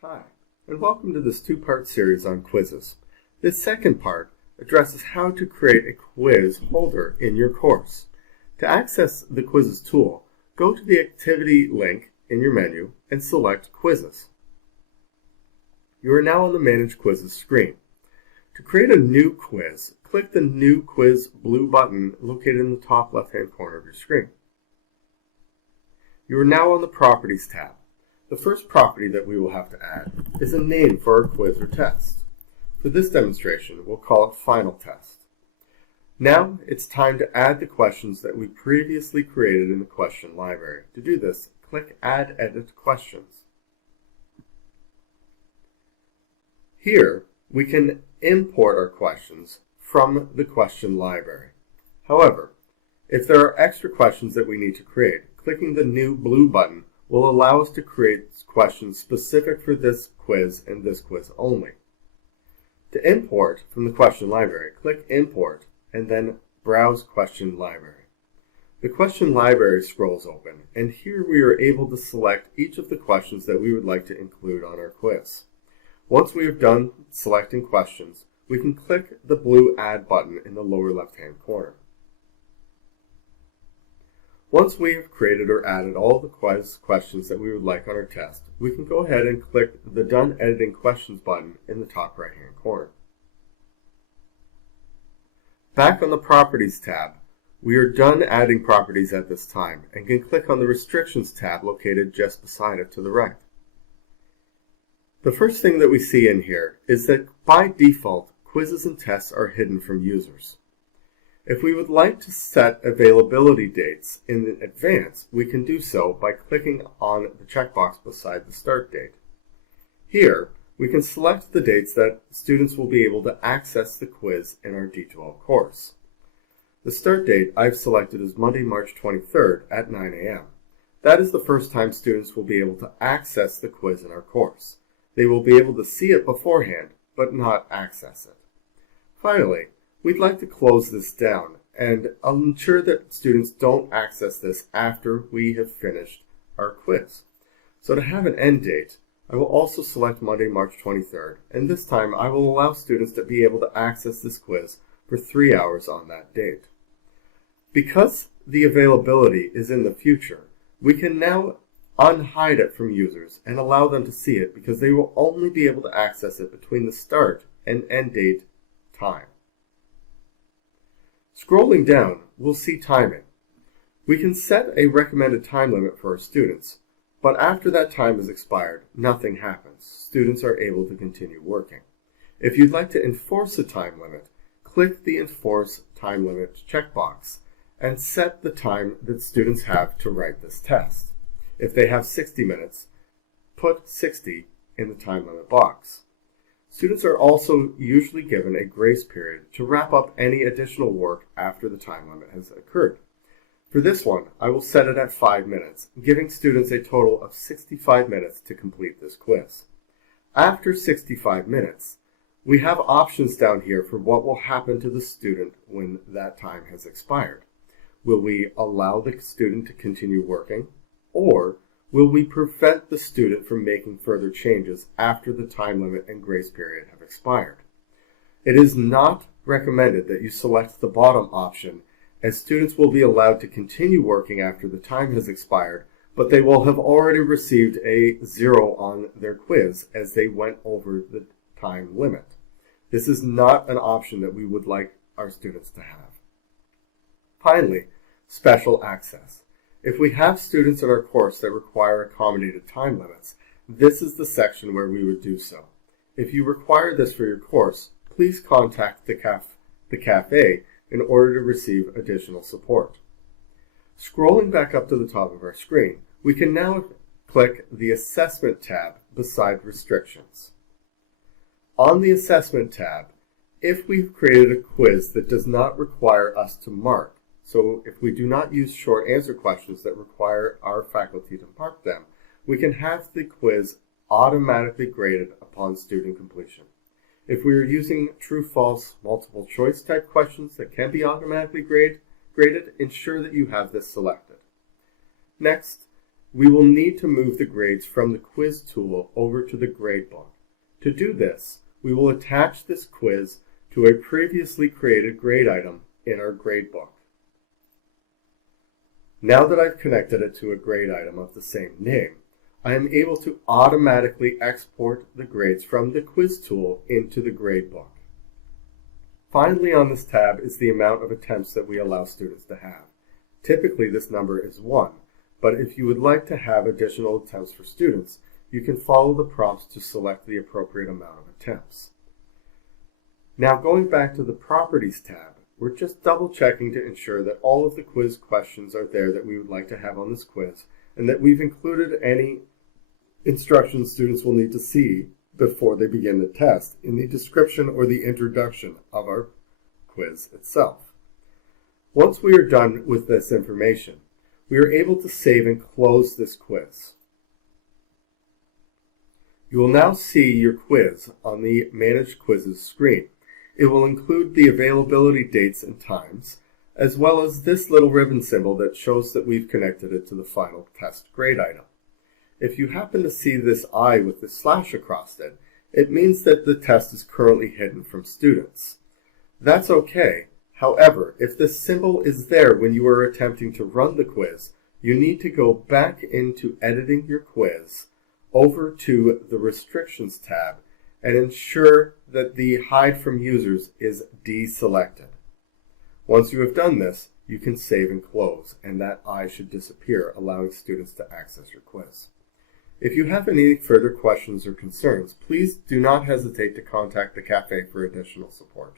Hi, and welcome to this two-part series on quizzes. This second part addresses how to create a quiz holder in your course. To access the Quizzes tool, go to the Activity link in your menu and select Quizzes. You are now on the Manage Quizzes screen. To create a new quiz, click the New Quiz blue button located in the top left-hand corner of your screen. You are now on the Properties tab. The first property that we will have to add is a name for our quiz or test. For this demonstration, we'll call it Final Test. Now it's time to add the questions that we previously created in the question library. To do this, click Add Edit Questions. Here, we can import our questions from the question library. However, if there are extra questions that we need to create, clicking the New blue button will allow us to create questions specific for this quiz and this quiz only. To import from the question library, click Import and then Browse Question Library. The question library scrolls open, and here we are able to select each of the questions that we would like to include on our quiz. Once we have done selecting questions, we can click the blue Add button in the lower left-hand corner. Once we have created or added all the questions that we would like on our test, we can go ahead and click the Done Editing Questions button in the top right-hand corner. Back on the Properties tab, we are done adding properties at this time and can click on the Restrictions tab located just beside it to the right. The first thing that we see in here is that by default, quizzes and tests are hidden from users. If we would like to set availability dates in advance, we can do so by clicking on the checkbox beside the start date. Here, we can select the dates that students will be able to access the quiz in our D12 course. The start date I've selected is Monday, March 23rd at 9 a.m. That is the first time students will be able to access the quiz in our course. They will be able to see it beforehand, but not access it. Finally, we'd like to close this down and ensure that students don't access this after we have finished our quiz. So to have an end date, I will also select Monday, March 23rd, and this time I will allow students to be able to access this quiz for 3 hours on that date. Because the availability is in the future, we can now unhide it from users and allow them to see it because they will only be able to access it between the start and end date time. Scrolling down, we'll see timing. We can set a recommended time limit for our students, but after that time has expired, nothing happens. Students are able to continue working. If you'd like to enforce a time limit, click the Enforce Time Limit checkbox and set the time that students have to write this test. If they have 60 minutes, put 60 in the time limit box. Students are also usually given a grace period to wrap up any additional work after the time limit has occurred. For this one, I will set it at 5 minutes, giving students a total of 65 minutes to complete this quiz. After 65 minutes, we have options down here for what will happen to the student when that time has expired. Will we allow the student to continue working, or will we prevent the student from making further changes after the time limit and grace period have expired? It is not recommended that you select the bottom option, as students will be allowed to continue working after the time has expired, but they will have already received a 0 on their quiz as they went over the time limit. This is not an option that we would like our students to have. Finally, special access. If we have students in our course that require accommodated time limits, this is the section where we would do so. If you require this for your course, please contact the cafe in order to receive additional support. Scrolling back up to the top of our screen, we can now click the Assessment tab beside Restrictions. On the Assessment tab, if we've created a quiz that does not require us to mark, so if we do not use short answer questions that require our faculty to mark them, we can have the quiz automatically graded upon student completion. If we are using true, false, multiple choice type questions that can be automatically graded, ensure that you have this selected. Next, we will need to move the grades from the quiz tool over to the gradebook. To do this, we will attach this quiz to a previously created grade item in our gradebook. Now that I've connected it to a grade item of the same name, I am able to automatically export the grades from the quiz tool into the gradebook. Finally, on this tab is the amount of attempts that we allow students to have. Typically, this number is 1, but if you would like to have additional attempts for students, you can follow the prompts to select the appropriate amount of attempts. Now, going back to the Properties tab, we're just double checking to ensure that all of the quiz questions are there that we would like to have on this quiz, and that we've included any instructions students will need to see before they begin the test in the description or the introduction of our quiz itself. Once we are done with this information, we are able to save and close this quiz. You will now see your quiz on the Manage Quizzes screen. It will include the availability dates and times, as well as this little ribbon symbol that shows that we've connected it to the final test grade item. If you happen to see this I with the slash across it, it means that the test is currently hidden from students. That's okay. However, if this symbol is there when you are attempting to run the quiz, you need to go back into editing your quiz, over to the Restrictions tab, and ensure that the Hide from Users is deselected. Once you have done this, you can save and close, and that I should disappear, allowing students to access your quiz. If you have any further questions or concerns, please do not hesitate to contact the cafe for additional support.